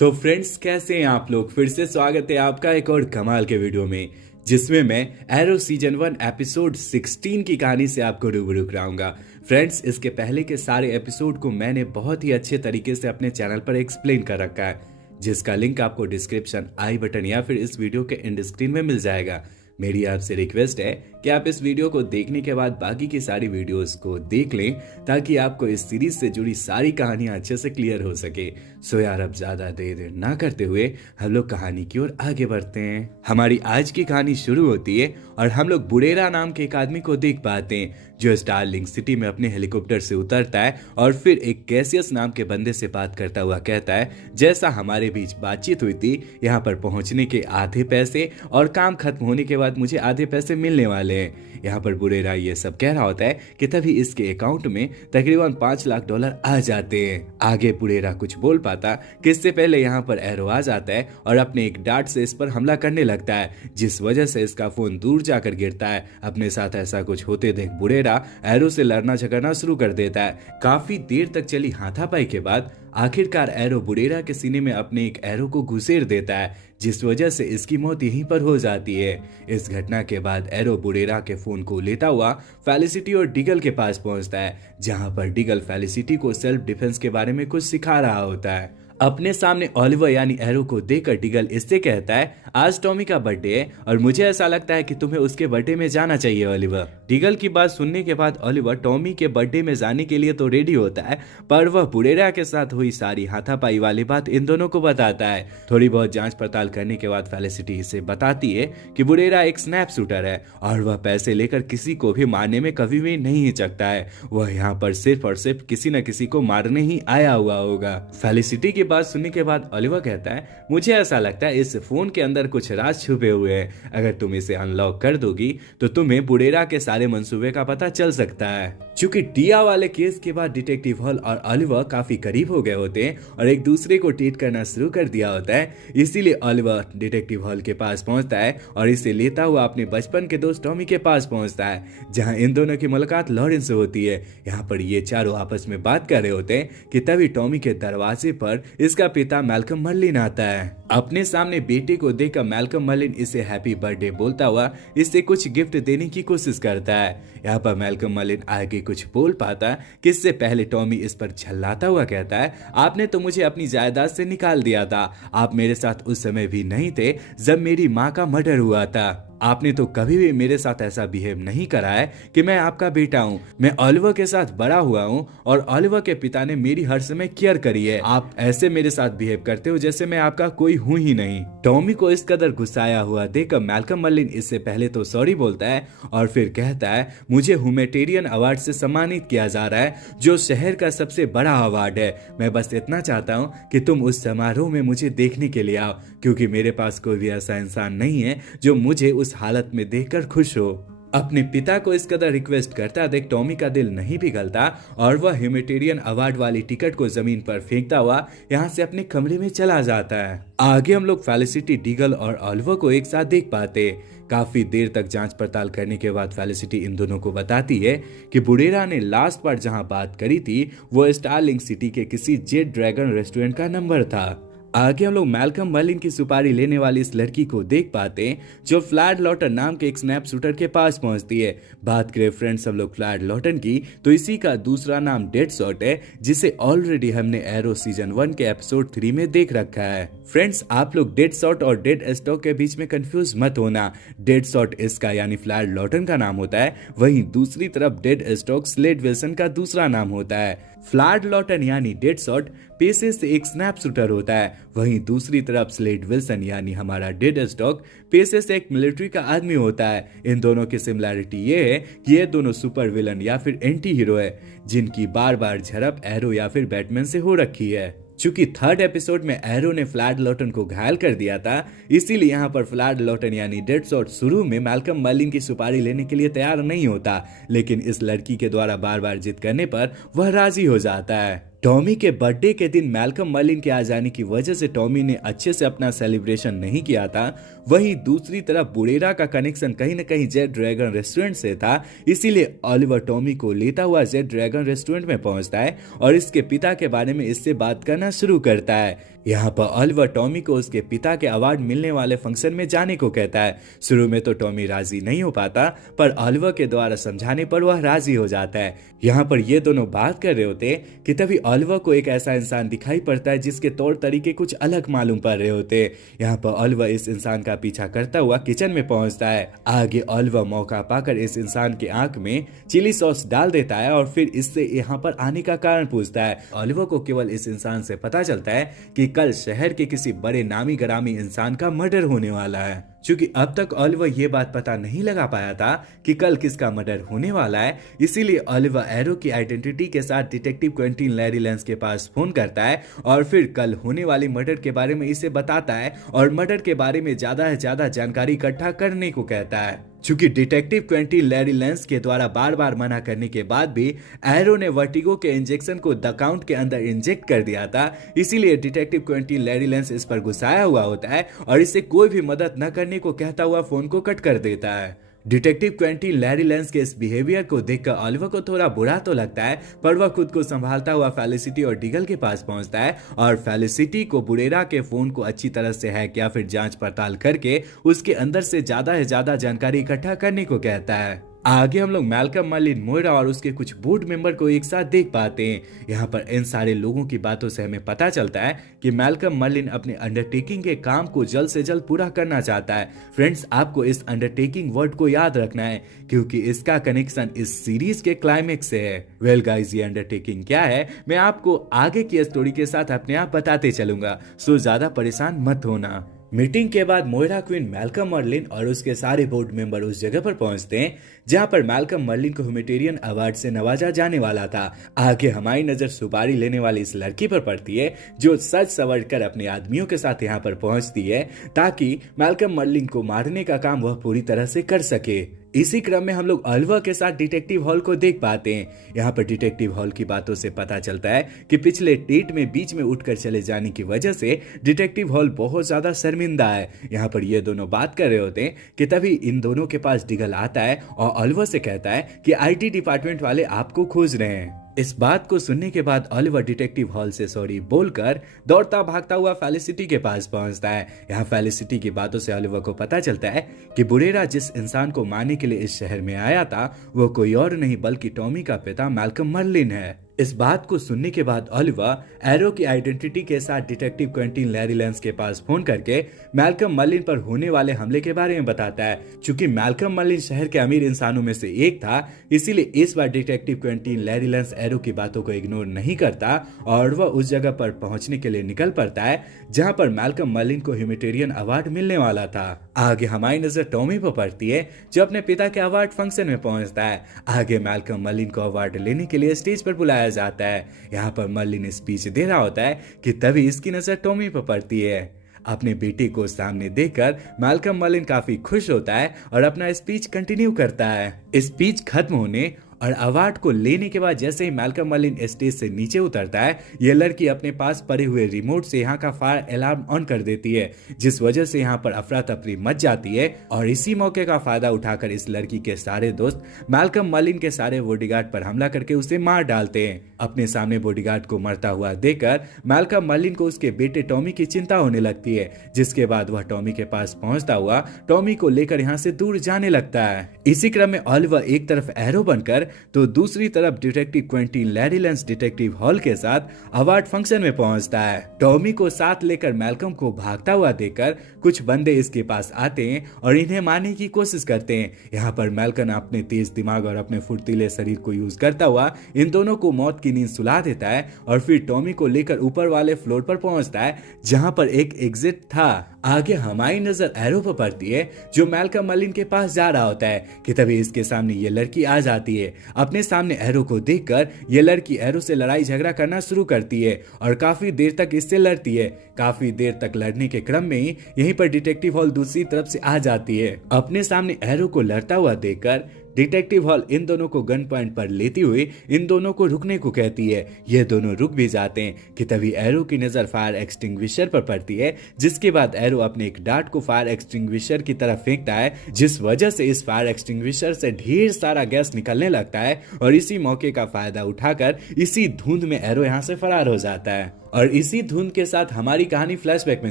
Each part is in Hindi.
तो फ्रेंड्स, कैसे हैं आप लोग। फिर से स्वागत है आपका एक और कमाल के वीडियो में, जिसमें मैं एरो सीजन 1 एपिसोड 16 की कहानी से आपको रूबरू कराऊंगा। फ्रेंड्स, इसके पहले के सारे एपिसोड को मैंने बहुत ही अच्छे तरीके से अपने चैनल पर एक्सप्लेन कर रखा है, जिसका लिंक आपको डिस्क्रिप्शन, आई बटन या फिर इस वीडियो के एंड स्क्रीन में मिल जाएगा। मेरी आपसे रिक्वेस्ट है कि आप इस वीडियो को देखने के बाद बाकी की सारी वीडियोस को देख लें, ताकि आपको इस सीरीज से जुड़ी सारी कहानियां अच्छे से क्लियर हो सके। सो यार, अब ज्यादा देर ना करते हुए हम लोग कहानी की ओर आगे बढ़ते हैं। हमारी आज की कहानी शुरू होती है और हम लोग बुरेरा नाम के एक आदमी को देख पाते हैं, जो स्टारलिंक सिटी में अपने हेलीकॉप्टर से उतरता है और फिर एक कैसियस नाम के बंदे से बात करता हुआ कहता है, जैसा हमारे बीच बातचीत हुई थी, यहाँ पर पहुंचने के आधे पैसे और काम खत्म होने के बाद मुझे आधे पैसे मिलने वाले हैं। यहाँ पर बुरेरा ये सब कह रहा होता है कि तभी इसके अकाउंट में तकरीबन $5 लाख आ जाते हैं। आगे बुरेरा कुछ बोल पाता कि इससे पहले यहाँ पर एरो आ जाता है और अपने एक डार्ट से इस पर हमला करने लगता है, जिस वजह से इसका फोन दूर जाकर गिरता है। अपने साथ ऐसा कुछ होते देख बुरेरा एरो से लड़ना झगड़ना शुरू कर देता है। काफी देर तक चली हाथापाई के बाद आखिरकार एरो बुरेरा के सीने में अपने एक एरो को घुसेड़ देता है, जिस वजह से इसकी मौत यहीं पर हो जाती है। इस घटना के बाद एरो बुरेरा के फोन को लेता हुआ फेलिसिटी और डिगल के पास पहुंचता है, जहां पर डिगल फेलिसिटी को सेल्फ डिफेंस के बारे में कुछ सिखा रहा होता है। अपने सामने ओलिवर यानी एरो को देखकर डिगल इससे कहता है, आज टॉमी का बर्थडे है और मुझे ऐसा लगता है कि तुम्हें उसके बर्थडे में जाना चाहिए ओलिवर। डिगल की बात सुनने के बाद ओलिवर टॉमी के बर्थडे में जाने के लिए तो रेडी होता है, पर वह बुरेरा के साथ हुई सारी हाथापाई वाली बात इन दोनों को बताता है। थोड़ी बहुत जांच पड़ताल करने के बाद फेलिसिटी इसे बताती है कि बुरेरा एक स्नैप शूटर है और वह पैसे लेकर किसी को भी मारने में कभी भी नहीं हिचकता है। वह यहाँ पर सिर्फ और सिर्फ किसी न किसी को मारने ही आया हुआ होगा। फेलिसिटी की बात सुनने के बाद ओलिवर कहता है, मुझे ऐसा लगता है इस फोन के अंदर कुछ राज छुपे हुए हैं। अगर तुम इसे अनलॉक कर दोगी तो तुम्हें बुरेरा के सारे मंसूबे का पता चल सकता है। चूंकि टिया वाले केस के बाद डिटेक्टिव हॉल और ओलिवर काफी करीब हो गए होते हैं और एक दूसरे को ट्रीट करना शुरू कर दिया होता है, इसीलिए ओलिवर डिटेक्टिव हॉल के पास पहुंचता है और इसे लेता हुआ अपने बचपन के दोस्त टॉमी के पास पहुंचता है, जहां इन दोनों की मुलाकात लॉरेंस से होती है। यहाँ पर ये चारों आपस में बात कर रहे होते हैं कि तभी टॉमी के दरवाजे पर इसका पिता मैल्कम मर्लिन आता है। अपने सामने बेटे को देखकर मैल्कम मर्लिन इसे हैप्पी बर्थडे बोलता हुआ इसे कुछ गिफ्ट देने की कोशिश करता है। यहाँ पर मैल्कम मर्लिन आगे कुछ बोल पाता कि इससे पहले टॉमी इस पर झल्लाता हुआ कहता है, आपने तो मुझे अपनी जायदाद से निकाल दिया था। आप मेरे साथ उस समय भी नहीं थे जब मेरी माँ का मर्डर हुआ था। आपने तो कभी भी मेरे साथ ऐसा बिहेव नहीं करा है कि मैं आपका बेटा हूँ। मैं ओलिवर के साथ बड़ा हुआ हूँ और ओलिवर के पिता ने मेरी हर समय केयर करी है। आप ऐसे मेरे साथ बिहेव करते हो जैसे मैं आपका कोई हूँ ही नहीं। टॉमी को इस कदर गुस्साया हुआ देखकर मैल्कम मर्लिन इससे पहले तो सॉरी बोलता है और फिर कहता है, मुझे ह्यूमैनिटेरियन अवार्ड से सम्मानित किया जा रहा है, जो शहर का सबसे बड़ा अवार्ड है। मैं बस इतना चाहता हूँ कि तुम उस समारोह में मुझे देखने के लिए आओ, क्योंकि मेरे पास कोई भी ऐसा इंसान नहीं है जो मुझे उस हालत में देखकर खुश हो। अपने पिता को इस कदर रिक्वेस्ट करता देख टॉमी का दिल नहीं पिघलता और वह ह्यूमैनिटेरियन अवार्ड वाली टिकट को जमीन पर फेंकता हुआ यहाँ से अपने कमरे में चला जाता है। आगे हम लोग फेलिसिटी, डिगल और ओलिवर को एक साथ देख पाते। काफी देर तक जांच पड़ताल करने के बाद फेलिसिटी इन दोनों को बताती है कि बुरेरा ने लास्ट बार जहां बात करी थी वो स्टारलिंक सिटी के किसी जेट ड्रैगन रेस्टोरेंट का नंबर था। आगे हम लोग मैल्कम मर्लिन की सुपारी लेने वाली इस लड़की को देख पाते हैं, जो फ्लैट लॉटन नाम के एक स्नैप शूटर के पास पहुंचती है। बात करें फ्रेंड्स हम लोग फ्लैट लॉटन की, तो इसी का दूसरा नाम डेड शॉट है, जिसे ऑलरेडी हमने एरो सीजन 1 के एपिसोड 3 में देख रखा है। फ्रेंड्स, आप लोग डेड शॉट और डेड स्टॉक के बीच में कंफ्यूज मत होना। डेड शॉट इसका यानी फ्लैट लॉटन का नाम होता है, वहीं दूसरी तरफ डेड स्टॉक स्लेड विल्सन का दूसरा नाम होता है। फ्लैट लॉटन यानी डेड शॉट पेशे से एक स्नैप शूटर होता है, वहीं दूसरी तरफ स्लेड विल्सन यानी हमारा डेड स्टॉक पेशे से एक मिलिट्री का आदमी होता है। इन दोनों की सिमिलरिटी ये है कि ये दोनों सुपर विलन या फिर एंटी हीरो है, जिनकी बार बार झड़प एरो या फिर बैटमैन से हो रखी है। चूंकि थर्ड एपिसोड में एरो ने फ्लैट लॉटन को घायल कर दिया था, इसीलिए यहाँ पर फ्लैट लॉटन यानी डेड शॉट शुरू में मैल्कम मर्लिन की सुपारी लेने के लिए तैयार नहीं होता, लेकिन इस लड़की के द्वारा बार बार जिद करने पर वह राजी हो जाता है। टॉमी के बर्थडे के दिन मैल्कम मर्लिन के आ जाने की वजह से टॉमी ने अच्छे से अपना सेलिब्रेशन नहीं किया था। वहीं दूसरी तरफ बुरेरा का कनेक्शन कहीं न कहीं जेट ड्रैगन रेस्टोरेंट से था, इसीलिए ओलिवर टॉमी को लेता हुआ जेट ड्रैगन रेस्टोरेंट में पहुंचता है और इसके पिता के बारे में इससे बात करना शुरू करता है। यहाँ पर ऑलिवर टॉमी को उसके पिता के अवार्ड मिलने वाले फंक्शन में जाने को कहता है। शुरू में तो टॉमी राजी नहीं हो पाता, पर ऑलिवर के द्वारा समझाने पर वह राजी हो जाता है। यहाँ पर ये दोनों बात कर रहे होते हैं कि तभी ऑलिवर को एक ऐसा इंसान दिखाई पड़ता है जिसके तौर तरीके कुछ अलग मालूम पड़ रहे होते हैं। यहाँ पर ऑलिवर इस इंसान का पीछा करता हुआ किचन में पहुंचता है। आगे ऑलिवर मौका पाकर इस इंसान के आंख में चिली सॉस डाल देता है और फिर इससे यहाँ पर आने का कारण पूछता है। ऑलिवर को केवल इस इंसान से पता चलता है कि कल शहर के किसी बड़े नामी ग्रामी इंसान का मर्डर होने वाला है। क्योंकि अब तक ऑलिवर ये बात पता नहीं लगा पाया था कि कल किसका मर्डर होने वाला है, इसीलिए ऑलिवर एरो की आइडेंटिटी के साथ डिटेक्टिव क्विंटीन लैरी लेंस के पास फोन करता है और फिर कल होने वाली मर्डर के बारे में इसे बताता है और मर्डर के बारे में ज्यादा से ज्यादा जानकारी इकट्ठा करने को कहता है। चूंकि डिटेक्टिव क्विंटीन लैरी लेंस के द्वारा बार बार मना करने के बाद भी एरो ने वर्टिगो के इंजेक्शन को द काउंट के अंदर इंजेक्ट कर दिया था, इसीलिए डिटेक्टिव क्विंटीन लैरी लेंस इस पर गुस्साया हुआ होता है और इसे कोई भी मदद न करने को कहता हुआ फोन को कट कर देता है। डिटेक्टिव क्विंटीन लैरी लेंस के इस बिहेवियर को देखकर ऑलिवर को थोड़ा बुरा तो लगता है, पर वह खुद को संभालता हुआ फेलिसिटी और डिगल के पास पहुंचता है और फेलिसिटी को बुरेरा के फोन को अच्छी तरह से हैक या फिर जांच पड़ताल करके उसके अंदर से ज्यादा जानकारी इकट्ठा करने को कहता है। आगे हम लोग मैल्कम मर्लिन, मोइरा और उसके कुछ बोर्ड मेंबर को एक साथ देख पाते हैं। यहाँ पर इन सारे लोगों की बातों से हमें पता चलता है कि मैल्कम मर्लिन अपने अंडरटेकिंग के काम को जल्द से जल्द पूरा करना चाहता है। फ्रेंड्स, आपको इस अंडरटेकिंग वर्ड को याद रखना है क्योंकि इसका कनेक्शन इस सीरीज के क्लाइमेक्स से है। वेल गाइस, ये अंडरटेकिंग क्या है मैं आपको आगे की स्टोरी के साथ अपने आप बताते चलूंगा, सो ज्यादा परेशान मत होना। मीटिंग के बाद मोइरा क्वीन, मैल्कम मर्लिन और उसके सारे बोर्ड मेंबर उस जगह पर पहुंचते हैं जहां पर मैल्कम मर्लिन को ह्यूमैनिटेरियन अवार्ड से नवाजा जाने वाला था। आगे हमारी नजर सुपारी लेने वाली इस लड़की पर पड़ती है जो सज सवर कर अपने आदमियों के साथ यहां पर पहुंचती है ताकि मैल्कम मर्लिन को मारने का काम वह पूरी तरह से कर सके। इसी क्रम में हम लोग ऑलिवर के साथ डिटेक्टिव हॉल को देख पाते हैं। यहाँ पर डिटेक्टिव हॉल की बातों से पता चलता है कि पिछले डेट में बीच में उठकर चले जाने की वजह से डिटेक्टिव हॉल बहुत ज्यादा शर्मिंदा है। यहाँ पर ये दोनों बात कर रहे होते हैं कि तभी इन दोनों के पास डिगल आता है और ऑलिवर से कहता है कि आईटी डिपार्टमेंट वाले आपको खोज रहे हैं। इस बात को सुनने के बाद ऑलिवर डिटेक्टिव हॉल से सॉरी बोलकर दौड़ता भागता हुआ फेलिसिटी के पास पहुंचता है। यहाँ फेलिसिटी की बातों से ऑलिवर को पता चलता है कि बुरेरा जिस इंसान को मारने के लिए इस शहर में आया था वो कोई और नहीं बल्कि टॉमी का पिता मैल्कम मर्लिन है। इस बात को सुनने के बाद ऑलिवर एरो की आइडेंटिटी के साथ डिटेक्टिव क्विंटीन लैरी लेंस के पास फोन करके मैल्कम मर्लिन पर होने वाले हमले के बारे में बताता है। चूंकि मैल्कम मर्लिन शहर के अमीर इंसानों में से एक था, इसीलिए इस बार detective Quentin Larry lens arrow की बातों को इग्नोर नहीं करता और वह उस जगह पर पहुंचने के लिए निकल पड़ता है जहां पर मैल्कम मर्लिन को ह्यूमैनिटेरियन अवार्ड मिलने वाला था। आगे हमारी नजर टॉमी पर पड़ती है जो अपने पिता के अवार्ड फंक्शन में पहुंचता है। आगे मैल्कम मर्लिन को अवार्ड लेने के लिए स्टेज पर बुलाया जाता है। यहाँ पर मर्लिन स्पीच दे रहा होता है कि तभी इसकी नजर टॉमी पर पड़ती है। अपने बेटे को सामने देखकर मैल्कम मर्लिन काफी खुश होता है और अपना स्पीच कंटिन्यू करता है। स्पीच खत्म होने और अवार्ड को लेने के बाद जैसे ही मैल्कम मर्लिन स्टेज से नीचे उतरता है, यह लड़की अपने पास पड़े हुए रिमोट से यहाँ का फायर अलार्म ऑन कर देती है, जिस वजह से यहाँ पर अफरा तफरी मच जाती है। और इसी मौके का फायदा उठाकर इस लड़की के सारे दोस्त मैल्कम मर्लिन के सारे बॉडीगार्ड पर हमला करके उसे मार डालते हैं। अपने सामने बॉडीगार्ड को मरता हुआ देखकर मैल्कम मर्लिन को उसके बेटे टॉमी की चिंता होने लगती है, जिसके बाद वह टॉमी के पास पहुंचता हुआ टॉमी को लेकर यहाँ से दूर जाने लगता है। इसी क्रम में ऑलिवर एक तरफ एरो बनकर तो दूसरी तरफ detective Quentin Larry Lance detective Hall के साथ अवार्ड फंक्शन में पहुंचता है। टॉमी को साथ लेकर मैल्कम को भागता हुआ देखकर कुछ बंदे इसके पास आते हैं और इन्हें मारने की कोशिश करते हैं। यहाँ पर मैल्कम अपने तेज दिमाग और अपने फुर्तीले शरीर को यूज करता हुआ इन दोनों को मौत की नींद सुला देता है और फिर टॉमी को लेकर ऊपर वाले फ्लोर पर पहुंचता है जहां पर एक एग्जिट था। आगे हमारी नजर एरो पर पड़ती है जो मैल्कम मर्लिन के पास जा रहा होता है कि तभी इसके सामने ये लड़की आ जाती है। अपने सामने एरो को देखकर ये लड़की एरो से लड़ाई झगड़ा करना शुरू करती है और काफी देर तक इससे लड़ती है। काफी देर तक लड़ने के क्रम में ही यहीं पर डिटेक्टिव हॉल दूसरी तरफ से आ जाती है। अपने सामने एरो को लड़ता हुआ देखकर डिटेक्टिव हॉल इन दोनों को गन पॉइंट पर लेती हुई इन दोनों को रुकने को कहती है। ये दोनों रुक भी जाते हैं कि तभी एरो की नजर फायर एक्सटिंग्विशर पर पड़ती है, जिसके बाद एरो अपने एक डार्ट को फायर एक्सटिंग्विशर की तरफ फेंकता है, जिस वजह से इस फायर एक्सटिंग्विशर से ढेर सारा गैस निकलने लगता है और इसी मौके का फायदा उठाकर इसी धुंध में एरो यहाँ से फरार हो जाता है। और इसी धुन के साथ हमारी कहानी फ्लैशबैक में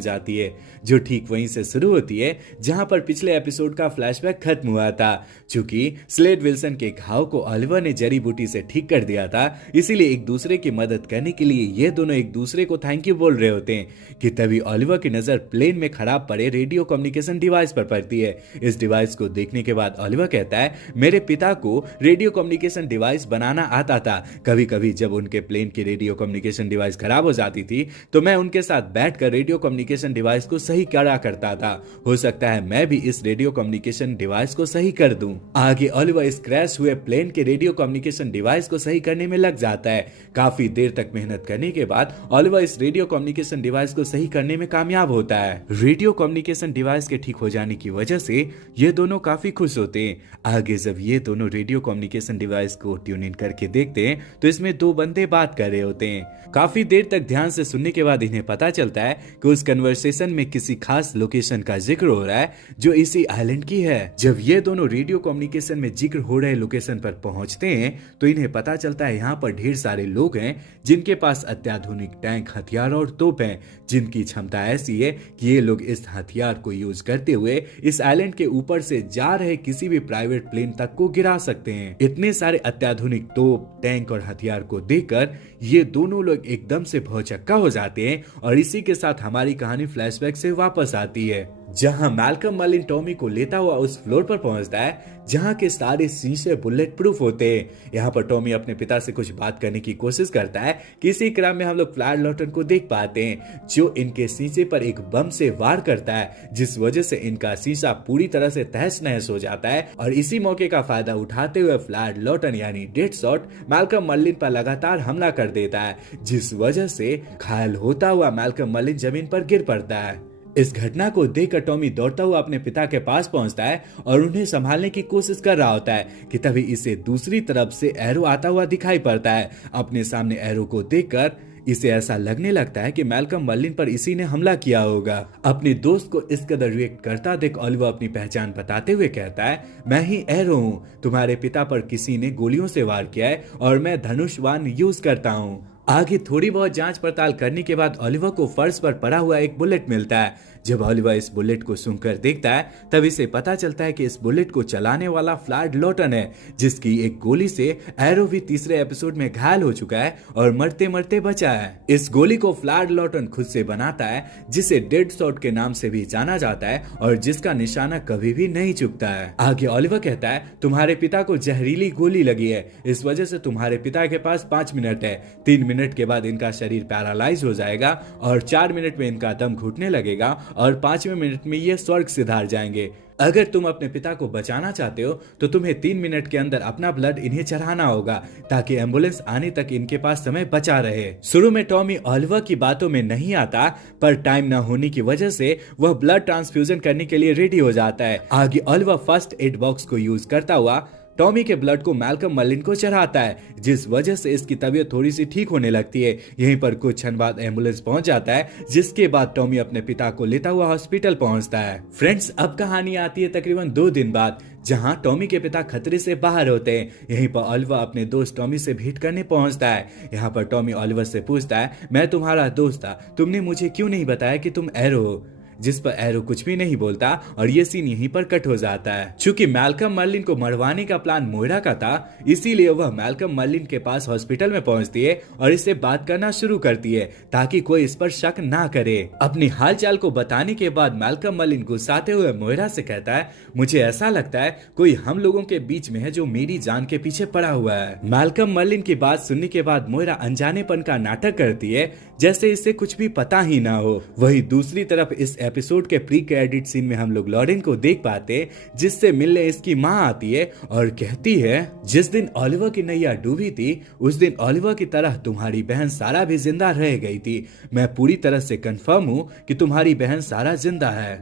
जाती है, जो ठीक वहीं से शुरू होती है जहां पर पिछले एपिसोड का फ्लैशबैक खत्म हुआ था। चूंकि स्लेड विल्सन के घाव को ऑलिवर ने जड़ी बूटी से ठीक कर दिया था, इसीलिए एक दूसरे की मदद करने के लिए ये दोनों एक दूसरे को थैंक यू बोल रहे होते हैं कि तभी ऑलिवर की नजर प्लेन में खराब पड़े रेडियो कम्युनिकेशन डिवाइस पर पड़ती है। इस डिवाइस को देखने के बाद ऑलिवर कहता है, मेरे पिता को रेडियो कम्युनिकेशन डिवाइस बनाना आता था। कभी कभी जब उनके प्लेन की रेडियो कम्युनिकेशन डिवाइस खराब हो जाती थी तो मैं उनके साथ बैठकर रेडियो कम्युनिकेशन डिवाइस को सही करा करता था। हो सकता है मैं भी इस रेडियो कम्युनिकेशन डिवाइस को सही कर दूं। आगे ऑलिवर इस क्रैश हुए प्लेन के रेडियो कम्युनिकेशन डिवाइस को सही करने में लग जाता है। काफी देर तक मेहनत करने के बाद ऑलिवर इस रेडियो कम्युनिकेशन डिवाइस को सही करने में कामयाब होता है। रेडियो कम्युनिकेशन डिवाइस के ठीक हो जाने की वजह से ये दोनों काफी खुश होते हैं। आगे जब ये दोनों रेडियो कम्युनिकेशन डिवाइस को ट्यून इन करके देखते हैं तो इसमें दो बंदे बात कर रहे होते हैं। काफी देर तक ध्यान से सुनने के बाद इन्हें पता चलता है कि उस कन्वर्सेशन में किसी खास लोकेशन का जिक्र हो रहा है जो इसी आइलैंड की है। जब ये दोनों रेडियो कम्युनिकेशन में जिक्र हो रहे लोकेशन पर पहुंचते हैं तो इन्हें पता चलता है यहाँ पर ढेर सारे लोग हैं जिनके पास अत्याधुनिक टैंक, हथियार और तोप हैं, जिनकी क्षमता ऐसी है कि ये लोग इस हथियार को यूज करते हुए इस आइलैंड के ऊपर से जा रहे किसी भी प्राइवेट प्लेन तक को गिरा सकते हैं। इतने सारे अत्याधुनिक तोप, टैंक और हथियार को देखकर ये दोनों लोग एकदम से भौचक्का हो जाते हैं और इसी के साथ हमारी कहानी फ्लैशबैक से वापस आती है, जहां मैल्कम मर्लिन टॉमी को लेता हुआ उस फ्लोर पर पहुंचता है जहां के सारे शीशे बुलेट प्रूफ होते हैं। यहाँ पर टॉमी अपने पिता से कुछ बात करने की कोशिश करता है कि इसी क्रम में हम लोग फ्लैड लॉटन को देख पाते हैं जो इनके शीशे पर एक बम से वार करता है, जिस वजह से इनका शीशा पूरी तरह से तहस नहस हो जाता है। और इसी मौके का फायदा उठाते हुए फ्लैड लॉटन यानी डेडशॉट मैल्कम मर्लिन पर लगातार हमला कर देता है, जिस वजह से घायल होता हुआ मैल्कम मर्लिन जमीन पर गिर पड़ता है। इस घटना को देखकर टॉमी दौड़ता हुआ अपने पिता के पास पहुंचता है और उन्हें संभालने की कोशिश कर रहा होता है कि तभी इसे दूसरी तरफ से एरो आता हुआ दिखाई पड़ता है। अपने सामने एरो को देखकर इसे ऐसा लगने लगता है कि मैल्कम मर्लिन पर इसी ने हमला किया होगा। अपने दोस्त को इस कदर रिएक्ट करता देख ऑलिवर अपनी पहचान बताते हुए कहता है, मैं ही एरो हूँ, तुम्हारे पिता पर किसी ने गोलियों से वार किया है और मैं धनुषवान यूज करता हूँ। आगे थोड़ी बहुत जांच पड़ताल करने के बाद ऑलिवर को फर्श पर पड़ा हुआ एक बुलेट मिलता है। जब ऑलिवर इस बुलेट को सुनकर देखता है तब इसे पता चलता है कि इस बुलेट को चलाने वाला फ्लैड लॉटन है, जिसकी एक गोली से एरो भी तीसरे एपिसोड में घायल हो चुका है और मरते मरते बचा है। इस गोली को फ्लैड लॉटन खुद से बनाता है, जिसे डेडशॉट के नाम से भी जाना जाता है और जिसका निशाना कभी भी नहीं चुकता है। आगे ऑलिवर कहता है, तुम्हारे पिता को जहरीली गोली लगी है, इस वजह से तुम्हारे पिता के पास 5 मिनट है। 3 मिनट के बाद इनका शरीर पैरालाइज हो जाएगा और 4 मिनट में इनका दम घुटने लगेगा और 5वें मिनट में ये स्वर्ग सिधार जाएंगे। अगर तुम अपने पिता को बचाना चाहते हो तो तुम्हें 3 मिनट के अंदर अपना ब्लड इन्हें चढ़ाना होगा ताकि एम्बुलेंस आने तक इनके पास समय बचा रहे। शुरू में टॉमी ऑलिवर की बातों में नहीं आता, पर टाइम न होने की वजह से वह ब्लड ट्रांसफ्यूजन करने के लिए रेडी हो जाता है। आगे ऑलिवर फर्स्ट एड बॉक्स को यूज करता हुआ टॉमी के ब्लड को मैल्कम मर्लिन को चढ़ाता है, जिस वजह से इसकी तबीयत थोड़ी सी ठीक होने लगती है। यहीं पर कुछ क्षण बाद एम्बुलेंस पहुंच जाता है, जिसके बाद टॉमी अपने पिता को लेता हुआ हॉस्पिटल पहुंचता है। फ्रेंड्स, अब कहानी आती है तकरीबन 2 दिन बाद, जहां टॉमी के पिता खतरे से बाहर होते हैं। यहीं पर ऑलिवर अपने दोस्त टॉमी से भेंट करने पहुंचता है। यहाँ पर टॉमी ऑलिवर से पूछता है, मैं तुम्हारा दोस्त था, तुमने मुझे क्यों नहीं बताया कि तुम एरो हो? जिस पर एरो कुछ भी नहीं बोलता और ये सीन यहीं पर कट हो जाता है। चूंकि मैल्कम मर्लिन को मरवाने का प्लान मोइरा का था, इसीलिए वह मैल्कम मर्लिन के पास हॉस्पिटल में पहुंचती है और इससे बात करना शुरू करती है ताकि कोई इस पर शक ना करे। अपनी हालचाल को बताने के बाद मैल्कम मर्लिन गुस्साते हुए मोइरा से कहता है, मुझे ऐसा लगता है कोई हम लोगों के बीच में है जो मेरी जान के पीछे पड़ा हुआ है। मैल्कम मर्लिन की बात सुनने के बाद मोइरा अनजानेपन का नाटक करती है जैसे इसे कुछ भी पता ही ना हो। वही दूसरी तरफ इस एपिसोड के प्री क्रेडिट सीन में हम लोग लॉरेन को देख पाते, जिससे मिलने इसकी माँ आती है और कहती है, जिस दिन ऑलिवर की नैया डूबी थी उस दिन ऑलिवर की तरह तुम्हारी बहन सारा भी जिंदा रह गई थी। मैं पूरी तरह से कंफर्म हूँ कि तुम्हारी बहन सारा जिंदा है।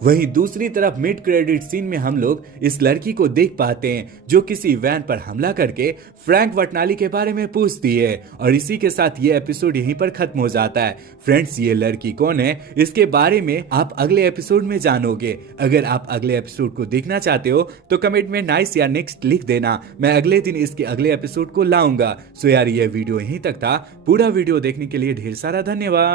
वहीं दूसरी तरफ मिड क्रेडिट सीन में हम लोग इस लड़की को देख पाते हैं जो किसी वैन पर हमला करके फ्रैंक वटनाली के बारे में पूछती है और इसी के साथ ये एपिसोड यहीं पर खत्म हो जाता है। फ्रेंड्स, ये लड़की कौन है इसके बारे में आप अगले एपिसोड में जानोगे। अगर आप अगले एपिसोड को देखना चाहते हो तो कमेंट में नाइस या नेक्स्ट लिख देना, मैं अगले दिन इसके अगले एपिसोड को लाऊंगा। सो यार, ये वीडियो यहीं तक था। पूरा वीडियो देखने के लिए ढेर सारा धन्यवाद।